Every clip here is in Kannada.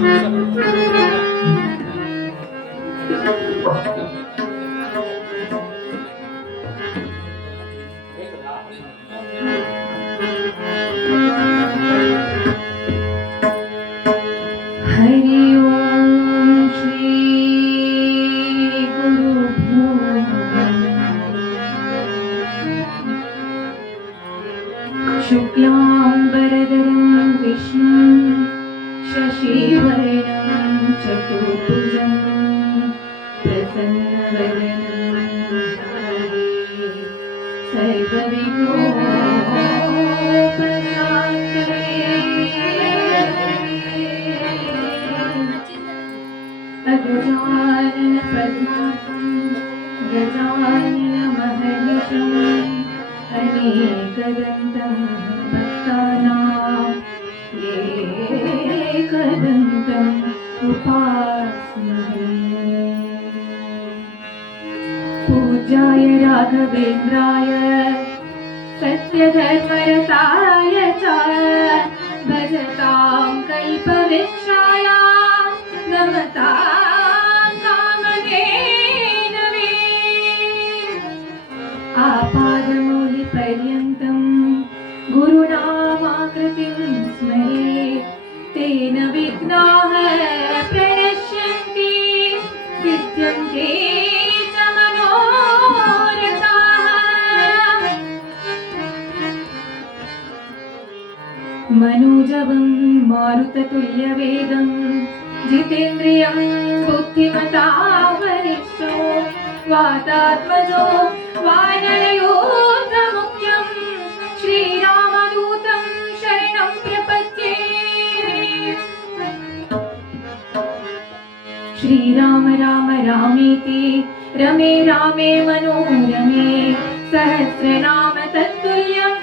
Thank you. पूजाय राघवेन्द्राय सत्यधर्मरताय च भजतां कल्पवित् मारुततुल्यवेदम् जितेन्द्रियम् बुद्धिमतात्मजो श्रीरामदूतं शरणं प्रपद्ये। श्रीराम राम रामेति रमे रामे मनोरमे सहस्रनाम तत्तुल्यं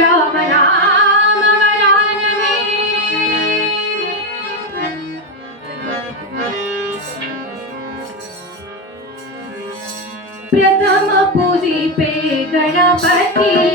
राम राम पे गणपति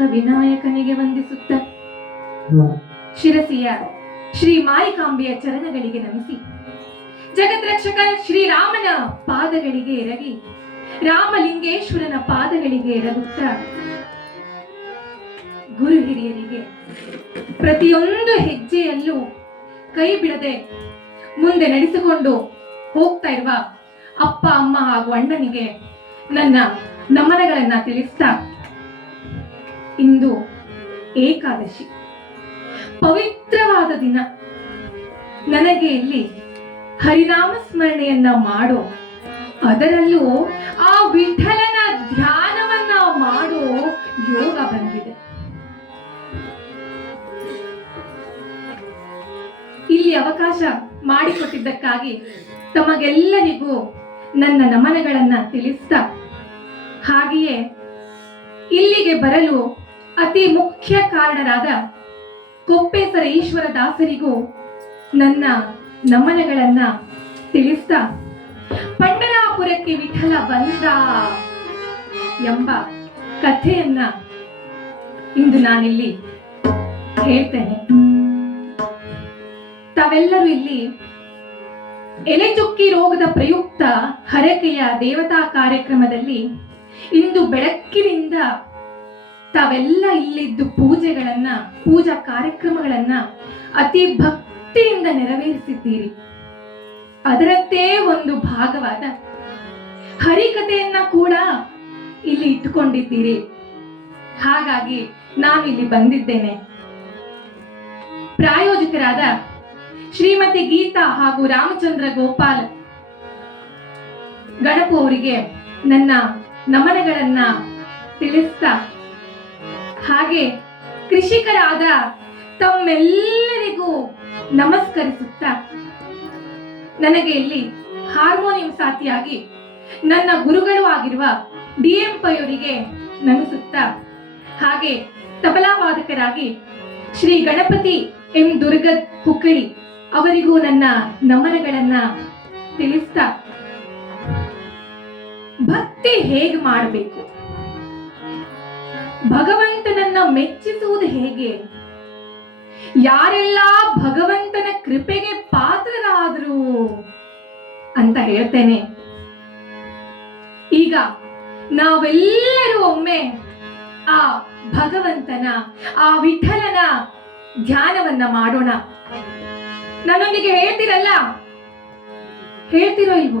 ವಿನಾಯಕನಿಗೆ ವಂದಿಸುತ್ತ. ಶಿರಸಿಯ ಶ್ರೀ ಮಾರಿಕಾಂಬೆಯ ಚರಣಗಳಿಗೆ ನಮಿಸಿ. ಜಗದ್ರಕ್ಷಕ ಶ್ರೀರಾಮನ ಪಾದಗಳಿಗೆ ಎರಗಿ. ರಾಮಲಿಂಗೇಶ್ವರನ ಪಾದಗಳಿಗೆ ಎರಗುತ್ತ. ಗುರು ಹಿರಿಯರಿಗೆ ಪ್ರತಿಯೊಂದು ಹೆಜ್ಜೆಯಲ್ಲೂ ಕೈ ಬಿಡದೆ ಮುಂದೆ ನಡೆಸಿಕೊಂಡು ಹೋಗ್ತಾ ಇರುವ ಅಪ್ಪ ಅಮ್ಮ ಹಾಗೂ ಅಣ್ಣನಿಗೆ ನನ್ನ ನಮನಗಳನ್ನ ತಿಳಿಸ್ತಾ ಇಂದು ಏಕಾದಶಿ. ಪವಿತ್ರವಾದ ದಿನ. ನನಗೆ ಇಲ್ಲಿ ಹರಿನಾಮ ಸ್ಮರಣೆಯನ್ನ ಮಾಡೋ, ಅದರಲ್ಲೂ ಆ ವಿಠಲನ ಧ್ಯಾನವನ್ನ ಮಾಡೋ ಯೋಗ ಬಂದಿದೆ. ಇಲ್ಲಿ ಅವಕಾಶ ಮಾಡಿಕೊಟ್ಟಿದ್ದಕ್ಕಾಗಿ ತಮಗೆಲ್ಲರಿಗೂ ನನ್ನ ನಮನಗಳನ್ನ ತಿಳಿಸ್ತಾ, ಹಾಗೆಯೇ ಇಲ್ಲಿಗೆ ಬರಲು ಅತಿ ಮುಖ್ಯ ಕಾರಣರಾದ ಕೊಪ್ಪೇಸರ ಈಶ್ವರ ದಾಸರಿಗೂ ನನ್ನ ನಮನಗಳನ್ನ ತಿಳಿಸ್ತಾ ಪಂಡರಾಪುರಕ್ಕೆ ವಿಠಲ ಬಂದ ಎಂಬ ಕಥೆಯನ್ನ ಇಂದು ನಾನಿಲ್ಲಿ ಹೇಳ್ತೇನೆ. ತಾವೆಲ್ಲರೂ ಇಲ್ಲಿ ಎಲೆಚುಕ್ಕಿ ರೋಗದ ಪ್ರಯುಕ್ತ ಹರಕೆಯ ದೇವತಾ ಕಾರ್ಯಕ್ರಮದಲ್ಲಿ ಇಂದು ಬೆಳಕ್ಕಿನಿಂದ ತಾವೆಲ್ಲ ಇಲ್ಲಿದ್ದು ಪೂಜೆಗಳನ್ನ, ಪೂಜಾ ಕಾರ್ಯಕ್ರಮಗಳನ್ನ ಅತಿ ಭಕ್ತಿಯಿಂದ ನೆರವೇರಿಸಿದ್ದೀರಿ. ಅದರದ್ದೇ ಒಂದು ಭಾಗವಾದ ಹರಿಕಥೆಯನ್ನ ಕೂಡ ಇಲ್ಲಿ ಇಟ್ಟುಕೊಂಡಿದ್ದೀರಿ. ಹಾಗಾಗಿ ನಾನು ಇಲ್ಲಿ ಬಂದಿದ್ದೇನೆ. ಪ್ರಾಯೋಜಕರಾದ ಶ್ರೀಮತಿ ಗೀತಾ ಹಾಗೂ ರಾಮಚಂದ್ರ ಗೋಪಾಲ್ ಗಣಪು ಅವರಿಗೆ ನನ್ನ ನಮನಗಳನ್ನ ತಿಳಿಸ್ತಾ ಹಾಗೆ ಕೃಷಿಕರಾದ ತಮ್ಮೆಲ್ಲರಿಗೂ ನಮಸ್ಕರಿಸುತ್ತಾ ನನಗೆ ಇಲ್ಲಿ ಹಾರ್ಮೋನಿಯಂ ಸಾಥಿಯಾಗಿ ನನ್ನ ಗುರುಗಳು ಆಗಿರುವ ಡಿ ಎಂ ಪೈಯವರಿಗೆ ನಮಿಸುತ್ತಾ ಹಾಗೆ ತಬಲಾ ವಾದಕರಾಗಿ ಶ್ರೀ ಗಣಪತಿ ಎಂ. ದುರ್ಗದ್ ಹುಕ್ಕಳಿ ಅವರಿಗೂ ನನ್ನ ನಮನಗಳನ್ನ ತಿಳಿಸ್ತಾ ಭಕ್ತಿ ಹೇಗೆ ಮಾಡಬೇಕು? ಭಗವಂತನನ್ನ ಮೆಚ್ಚಿಸುವುದು ಹೇಗೆ? ಯಾರೆಲ್ಲ ಭಗವಂತನ ಕೃಪೆಗೆ ಪಾತ್ರರಾದ್ರು ಅಂತ ಹೇಳ್ತೇನೆ. ಈಗ ನಾವೆಲ್ಲರೂ ಒಮ್ಮೆ ಆ ಭಗವಂತನ, ಆ ವಿಠಲನ ಧ್ಯಾನವನ್ನ ಮಾಡೋಣ. ನನ್ನೊಂದಿಗೆ ಹೇಳ್ತಿರಲ್ಲ? ಹೇಳ್ತಿರೋ ಇಲ್ವೋ?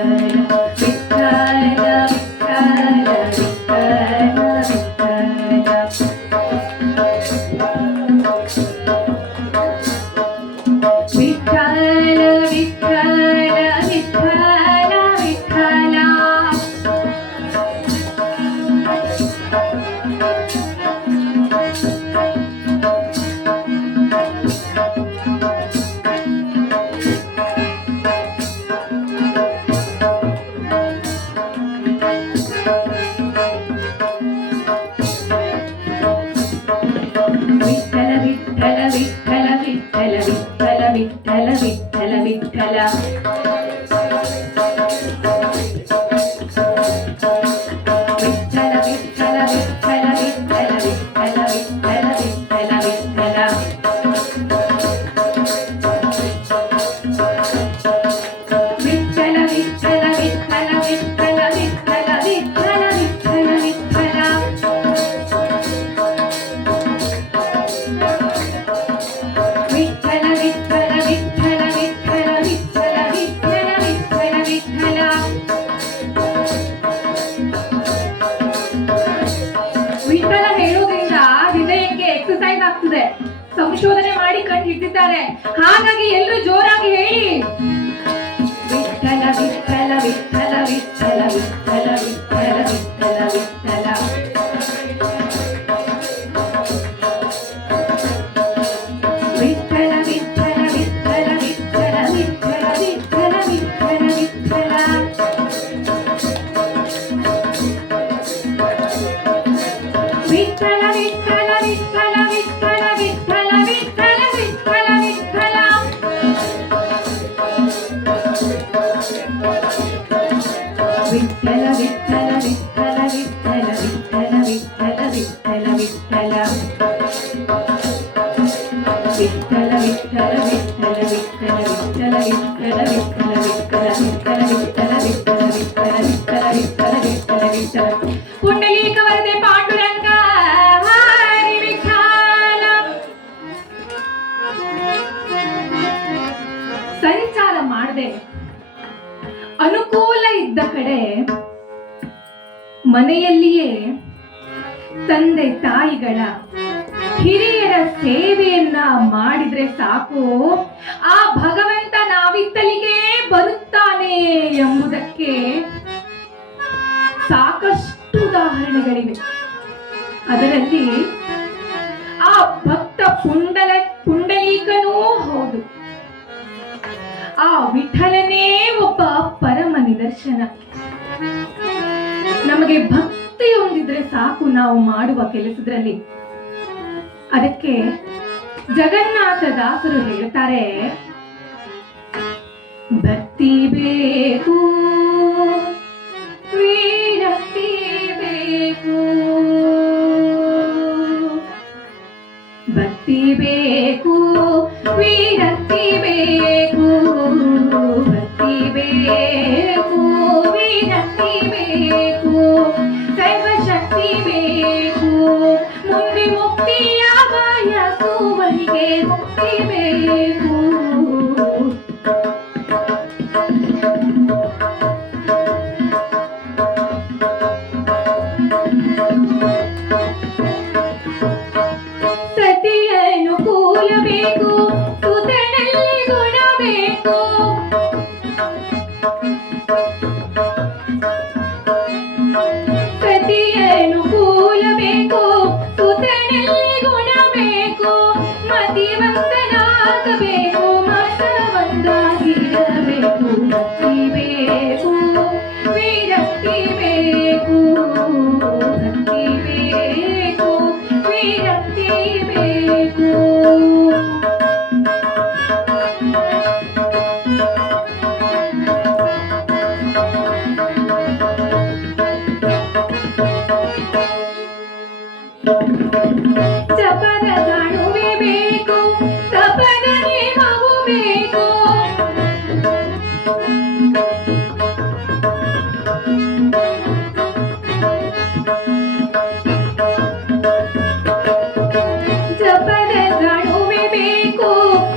ಮಾಡಿದ್ದಾರೆ ಹಾಗಾಗಿ ಎಲ್ಲರೂ ಜೋರಾಗಿ ಹೇಳಿ. ವಿಠಲ ವಿಠಲ ವಿಠಲ ವಿಠಲ ವಿಠಲ ವಿಠಲ ವಿಠಲ ವಿಠಲ ವಿಠಲ ವಿಠಲ ವಿಠಲ ವಿಠಲ ವಿಠಲ ಪುಂಡಲೀಕ ವರದೆ ಪಾಂಡುರಂಗ. ಹರಿ ವಿಠಲ. ಸಂಚಾರ ಮಾಡದೆ. ಅನುಕೂಲ ಇದ್ದ ಕಡೆ ಮನೆಯಲ್ಲಿಯೇ ತಂದೆ ತಾಯಿಗಳ ಹಿರಿಯರ ಸೇವೆಯನ್ನ ಮಾಡಿದ್ರೆ ಸಾಕು. ಆ ಭಗವಂತ ನಾವಿತ್ತಲಿಗೆ ಬರುತ್ತಾನೆ ಎಂಬುದಕ್ಕೆ ಸಾಕಷ್ಟು ಉದಾಹರಣೆಗಳಿವೆ. ಅದರಲ್ಲಿ ಆ ಭಕ್ತ ಪುಂಡಲ ಪುಂಡಲೀಕನೂ ಹೌದು. ಆ ವಿಠಲನೇ ಒಬ್ಬ ಪರಮ ನಿದರ್ಶನ. ನಮಗೆ ಭಕ್ತಿ ಹೊಂದಿದ್ರೆ ಸಾಕು ನಾವು ಮಾಡುವ ಕೆಲಸದಲ್ಲಿ ಅದಕ್ಕೆ ಜಗನ್ನಾಥ ದಾಸರು ಹೇಳ್ತಾರೆ ಭಕ್ತಿ ಬೇಕು see ನಡೆದಾಡುವೆಬೇಕು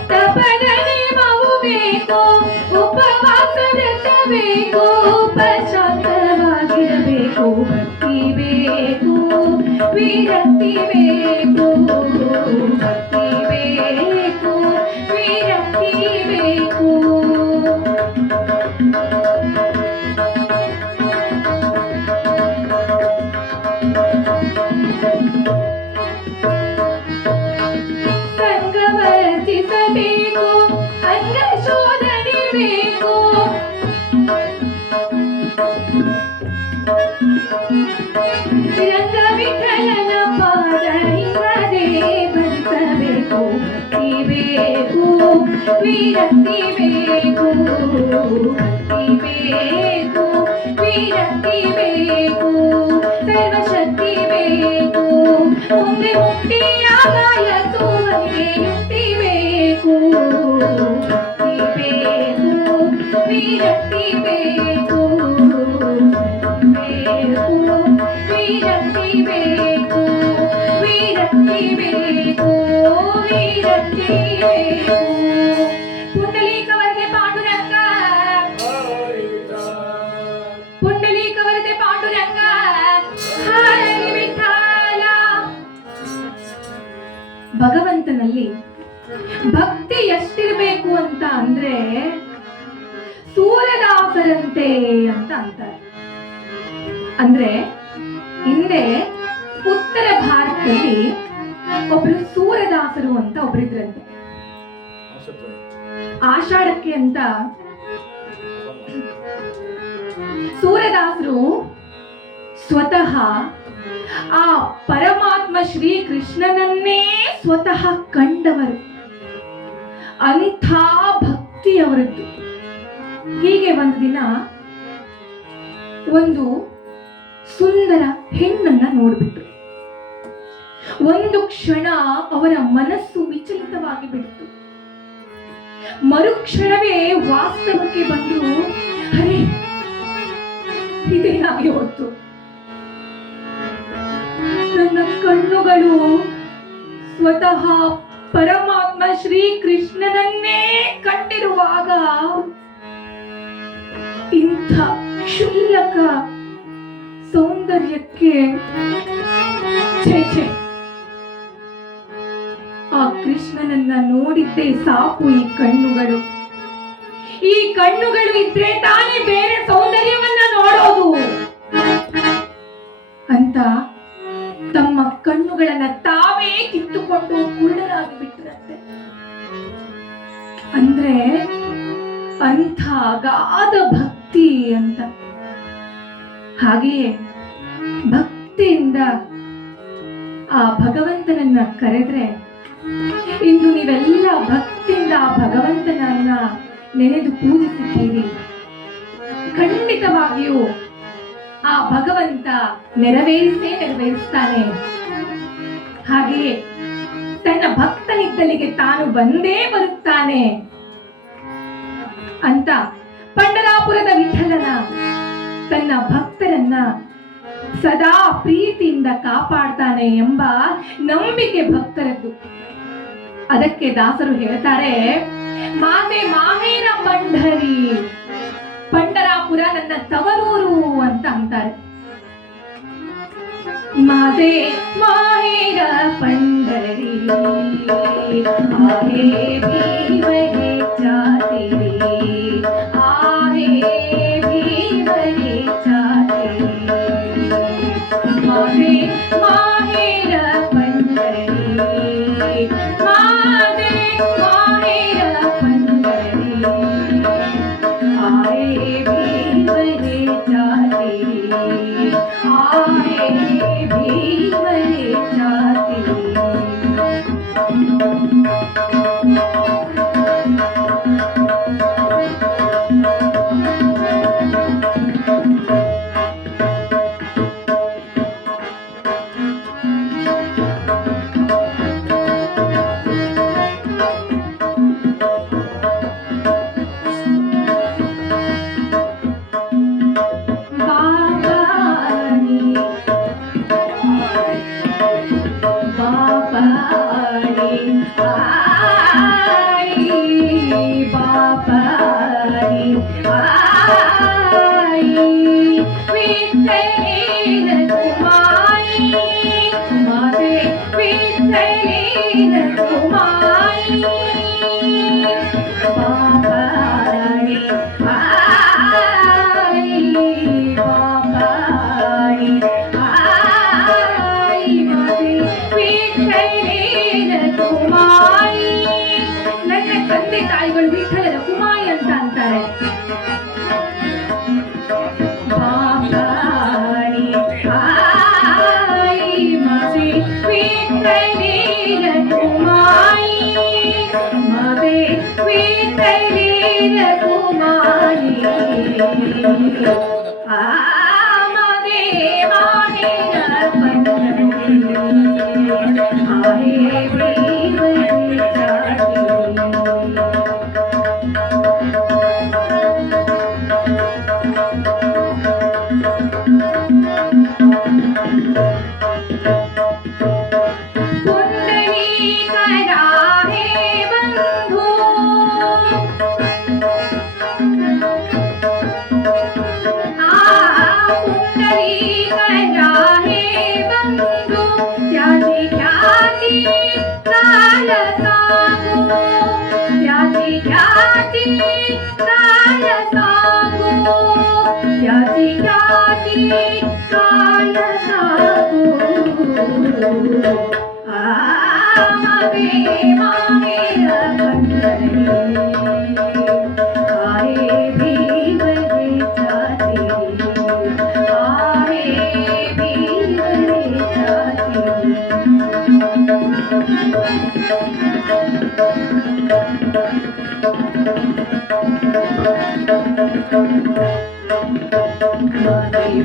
ತಪದಲ್ಲಿ ಮಗುಬೇಕು ಉಪವಾಸ ವ್ರತಬೇಕು ಪಶ್ಚಾತ್ತವಾಗಿರಬೇಕು ಭಕ್ತಿ ಬೇಕು ವಿರಕ್ತಿ ಬೇಕು విరక్తి వేకు విరక్తి వేకు విరక్తి వేకు. ಅಂತಾರೆ ಅಂದ್ರೆ, ಹಿಂದೆ ಉತ್ತರ ಭಾರತದಲ್ಲಿ ಒಬ್ರು ಸೂರ್ಯದಾಸರು ಅಂತ ಒಬ್ರಿದ್ರಂತೆ. ಆಷಾಢಕ್ಕೆ ಅಂತ. ಸೂರ್ಯದಾಸರು ಸ್ವತಃ ಆ ಪರಮಾತ್ಮ ಶ್ರೀ ಕೃಷ್ಣನನ್ನೇ ಸ್ವತಃ ಕಂಡವರು. ಅಂಥ ಭಕ್ತಿಯವರದ್ದು. ಹೀಗೆ ಒಂದು ದಿನ ಒಂದು ಸುಂದರ ಹೆಣ್ಣನ್ನ ನೋಡ್ಬಿಟ್ರು. ಒಂದು ಕ್ಷಣ ಅವರ ಮನಸ್ಸು ವಿಚಲಿತವಾಗಿ ಬಿಡ್ತು. ಮರುಕ್ಷಣವೇ ವಾಸ್ತವಕ್ಕೆ ಬಂದು, ಅರೆ, ಇದೇನಾಗಿ ಹೊತ್ತು ನನ್ನ ಕಣ್ಣುಗಳು ಸ್ವತಃ ಪರಮಾತ್ಮ ಶ್ರೀ ಕೃಷ್ಣನನ್ನೇ ಕಂಡಿರುವಾಗ ಇಂಥ ಕ್ಷುಲ್ಲಕ ಸೌಂದರ್ಯಕ್ಕೆ ಆ ಕೃಷ್ಣನನ್ನ ನೋಡಿದ್ದೇ ಸಾಕು ಈ ಕಣ್ಣುಗಳು. ಈ ಕಣ್ಣುಗಳು ಇದ್ರೆ ತಾನೇ ಬೇರೆ ಸೌಂದರ್ಯವನ್ನ ನೋಡೋದು. ಅಂತ ತಮ್ಮ ಕಣ್ಣುಗಳನ್ನ ತಾವೇ ಕಿತ್ತುಕೊಂಡು ಕುರುಡರಾಗಿ ಬಿಟ್ಟರಂತೆ ಅಂದ್ರೆ ಅಂಥ ಅಗಾಧ ಭಕ್ತಿ ಅಂತ. ಹಾಗೆಯೇ ಭಕ್ತಿಯಿಂದ ಆ ಭಗವಂತನನ್ನ ಕರೆದ್ರೆ ಇಂದು ನೀವೆಲ್ಲ ಭಕ್ತಿಯಿಂದ ಆ ಭಗವಂತನನ್ನ ನೆನೆದು ಪೂಜಿಸಿದ್ದೀರಿ. ಖಂಡಿತವಾಗಿಯೂ ಆ ಭಗವಂತ ನೆರವೇರಿಸೇ ನೆರವೇರಿಸ್ತಾನೆ. ಹಾಗೆಯೇ ತನ್ನ ಭಕ್ತನಿದ್ದಲಿಗೆ ತಾನು ಬಂದೇ ಬರುತ್ತಾನೆ ಅಂತ ಪಂಡರಾಪುರದ ವಿಠಲನ, ತನ್ನ ಭಕ್ತರನ್ನ ಸದಾ ಪ್ರೀತಿಯಿಂದ ಕಾಪಾಡ್ತಾನೆ ಎಂಬ ನಂಬಿಕೆ ಭಕ್ತರದ್ದು. ಅದಕ್ಕೆ ದಾಸರು ಹೇಳ್ತಾರೆ, ಮಾತೆ ಮಾಹೇರ ಪಂಡರಿ, ಪಂಡರಾಪುರ ನನ್ನ ತವರೂರು ಅಂತ ಅಂತಾರೆ. ಮಾತೆ ಮಾಹೇರ ಪಂಡರಿ आहे ತಾಯಿಗಳು ವಿಠಲನ ಕುಮಾಯಿ ಅಂತ ಅಂತಾರೆ.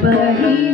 but he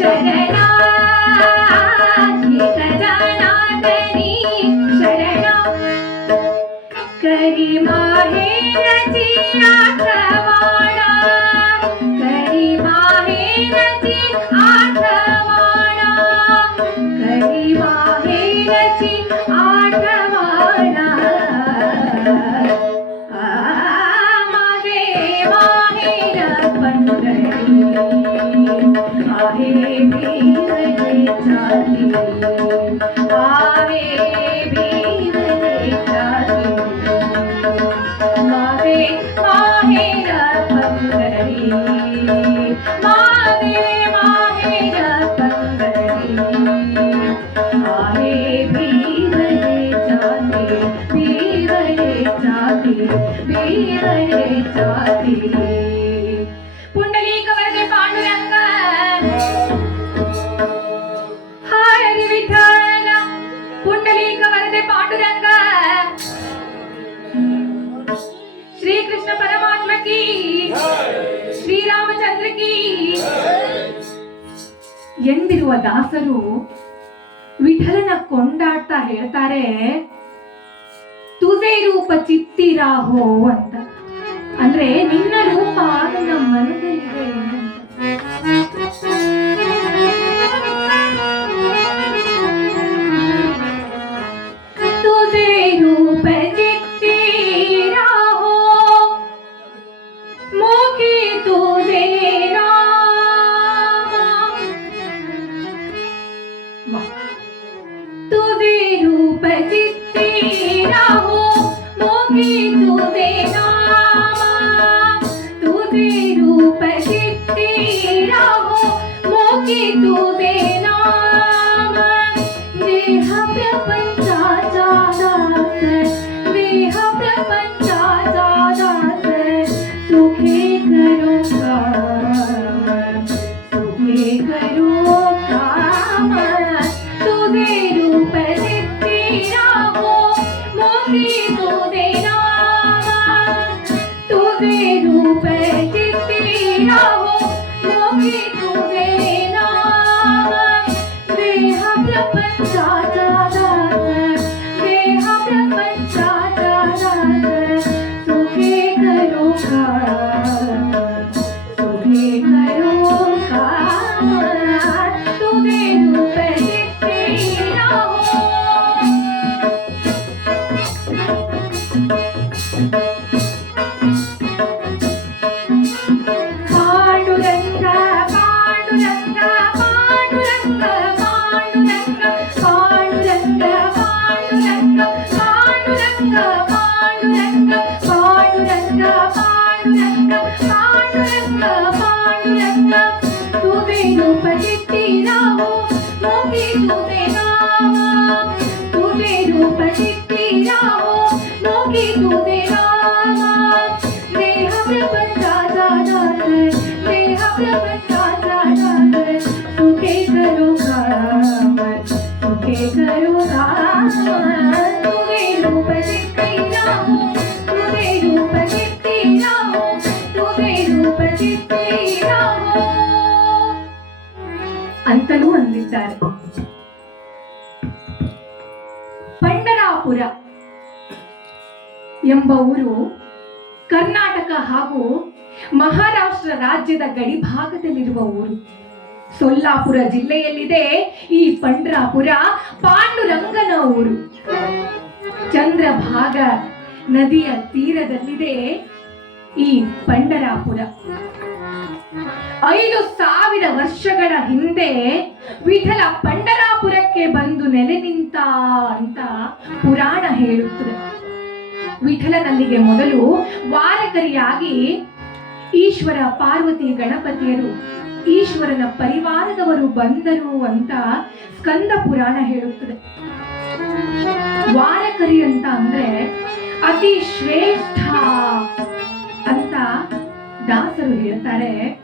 Yeah. శ్రీకృష్ణ పరమాత్మకి శ్రీరామచంద్రకి ಎಂದಿರುವ ದಾಸರು ವಿಠಲನ ಕೊಂಡಾಡ್ತಾ ಹೇಳ್ತಾರೆ ತುದೇ ರೂಪ ಚಿತ್ತಿರಾಹೋ ಅಂತ ಅಂದ್ರೆ ನಿನ್ನ ರೂಪ ನನ್ನ ಮನದಲ್ಲಿ ಅಂತಲೂ ಅಂದಿದ್ದಾರೆ. ಪಂಡರಾಪುರ ಎಂಬ ಊರು ಕರ್ನಾಟಕ ಹಾಗೂ ಮಹಾರಾಷ್ಟ್ರ ರಾಜ್ಯದ ಗಡಿ ಭಾಗದಲ್ಲಿರುವ ಊರು. ಸೊಲ್ಲಾಪುರ ಜಿಲ್ಲೆಯಲ್ಲಿದೆ ಈ ಪಂಡ್ರಾಪುರ ಪಾಂಡುರಂಗನ ಊರು. ಚಂದ್ರಭಾಗ ನದಿಯ ತೀರದಲ್ಲಿದೆ ಈ ಪಂಡರಾಪುರ. ಐದು ಸಾವಿರ ವರ್ಷಗಳ ಹಿಂದೆ ವಿಠಲ ಪಂಡರಾಪುರಕ್ಕೆ ಬಂದು ನೆಲೆ ನಿಂತ ಅಂತ ಪುರಾಣ ಹೇಳುತ್ತದೆ. ವಿಠಲನಲ್ಲಿಗೆ ಮೊದಲು ವಾರಕರಿಯಾಗಿ ಈಶ್ವರ ಪಾರ್ವತಿ ಗಣಪತಿಯರು, ಈಶ್ವರನ ಪರಿವಾರದವರು ಬಂದರು ಅಂತ ಸ್ಕಂದ ಪುರಾಣ ಹೇಳುತ್ತದೆ. ವಾರಕರಿ ಅಂತ ಅಂದ್ರೆ ಅತಿ ಶ್ರೇಷ್ಠ ಅಂತ ದಾಸರು ಹೇಳ್ತಾರೆ.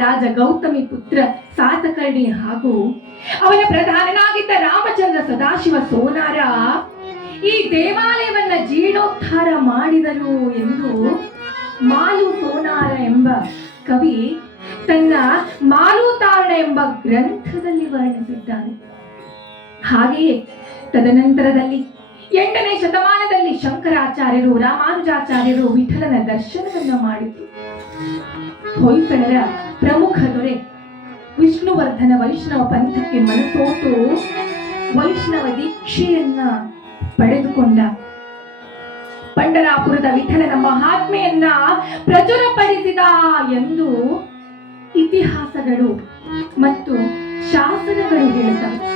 ರಾಜ ಗೌತಮಿ ಪುತ್ರ ಸಾತಕರ್ಣಿ ಹಾಗೂ ಅವನ ಪ್ರಧಾನನಾಗಿದ್ದ ರಾಮಚಂದ್ರ ಸದಾಶಿವ ಸೋನಾರ ಈ ದೇವಾಲಯವನ್ನ ಜೀರ್ಣೋದ್ಧಾರ ಮಾಡಿದರು ಎಂದು ಮಾಲು ಸೋನಾರ ಎಂಬ ಕವಿ ತನ್ನ ಮಾಲೂತಾರಣ ಎಂಬ ಗ್ರಂಥದಲ್ಲಿ ವರ್ಣಿಸಿದ್ದಾನೆ. ಹಾಗೆಯೇ ತದನಂತರದಲ್ಲಿ ಎಂಟನೇ ಶತಮಾನದಲ್ಲಿ ಶಂಕರಾಚಾರ್ಯರು, ರಾಮಾನುಜಾಚಾರ್ಯರು ವಿಠಲನ ದರ್ಶನವನ್ನ ಮಾಡಿದರು ಹೊಯ್ಸಳರ ಪ್ರಮುಖ ದೊರೆ, ವಿಷ್ಣುವರ್ಧನ ವೈಷ್ಣವ ಪಂಥಕ್ಕೆ ಮನಸೋತು ವೈಷ್ಣವ ದೀಕ್ಷೆಯನ್ನ ಪಡೆದುಕೊಂಡ. ಪಂಡರಾಪುರದ ವಿಠಲನ ಮಹಾತ್ಮೆಯನ್ನ ಪ್ರಚುರಪಡಿಸಿದ ಎಂದು ಇತಿಹಾಸಗಳು ಮತ್ತು ಶಾಸನಗಳು ಹೇಳುತ್ತವೆ